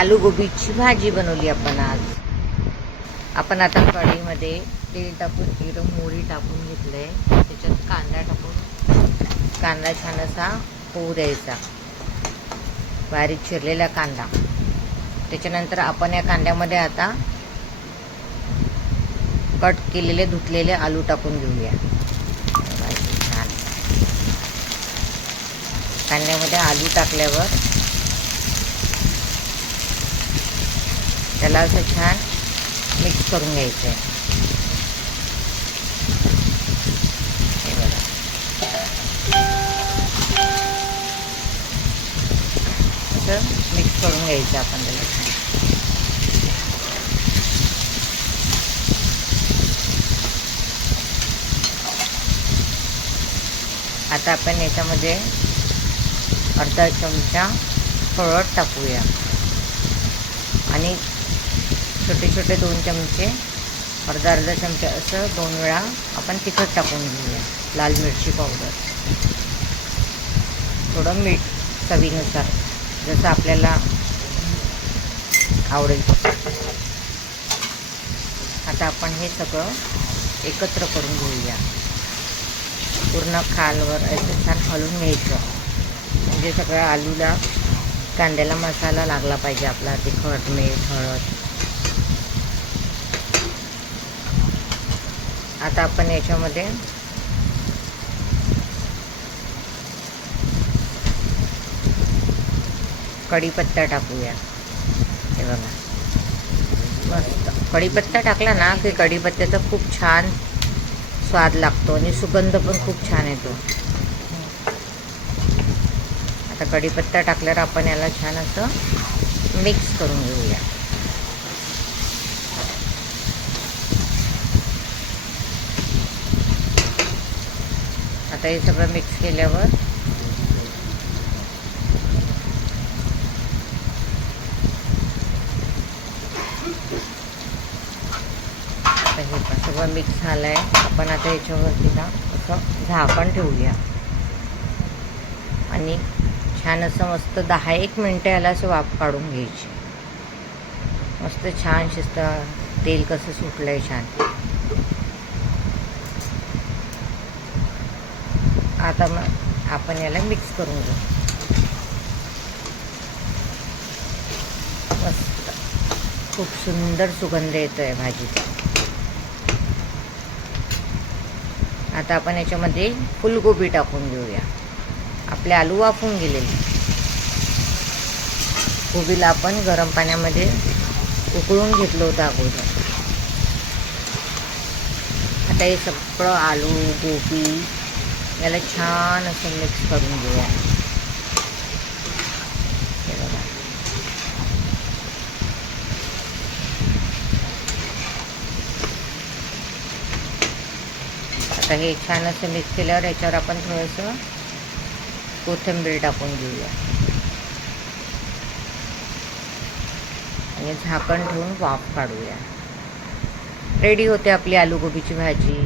आलू गोबीची भाजी बनवली आपण आज. आपण आता कढईमध्ये तेल टाकून जिरं मोहरी टाकून घेतलंय. त्याच्यात कांदा टाकून कांदा छान असा होऊ द्यायचा, बारीक चिरलेला कांदा. त्याच्यानंतर आपण या कांद्यामध्ये आता कट केलेले धुतलेले आलू टाकून घेऊया. छान कांद्यामध्ये आलू टाकल्यावर त्याला असं छान मिक्स करून घ्यायचं आहे. हे बघा, असं मिक्स करून घ्यायचं आपण त्याला छान. आता आपण याच्यामध्ये अर्धा चमचा हळद टाकूया आणि छोटे छोटे 2 चमचे अर्धा चमचा असं 2 वेळा आपण तिखट टाकून घेऊया. लाल मिरची पावडर, थोडं मीठ चवीनुसार जसं आपल्याला आवडेल. आता आपण हे सगळं एकत्र करून घेऊया. पूर्ण खालवर असं छान हलवून घ्यायचं, म्हणजे सगळ्या आलूला कांद्याला मसाला लागला पाहिजे आपला, तिखट मीठ हळद. आता आपण याच्यामध्ये कढीपत्ता टाकूया. हे बघा, मस्त कढीपत्ता टाकला ना की कढीपत्त्याचा खूप छान स्वाद लागतो आणि सुगंध पण खूप छान येतो. आता कढीपत्ता टाकल्यावर आपण याला छान असं मिक्स करून घेऊया. आता हे सगळं मिक्स केल्यावर आता हे पण सगळं मिक्स झालं आहे. आपण आता याच्यावरती ना असं झाकण ठेवूया आणि छान असं मस्त 10-1 मिनटं याला असं वाफ काढून घ्यायची. मस्त छान शिजतं. तेल कसं सुटलं आहे छान. आता मग आपण याला मिक्स करून घेऊ. मस्त खूप सुंदर सुगंध येतो आहे भाजीचा. आता आपण याच्यामध्ये फुलगोबी टाकून घेऊया. आपले आलू वाफून गेलेले गोबीला आपण गरम पाण्यामध्ये उकळून घेतलं होतं अगोदर. आता हे सगळं आलू गोबी याला छान असं मिक्स करून घेऊया. हे बघा, आता हे छान असं मिक्स केल्यावर याच्यावर आपण थोडंसं कोथिंबीर टाकून घेऊया आणि झाकण ठेवून वाफ काढूया. रेडी होते आपली आलू गोबीची भाजी.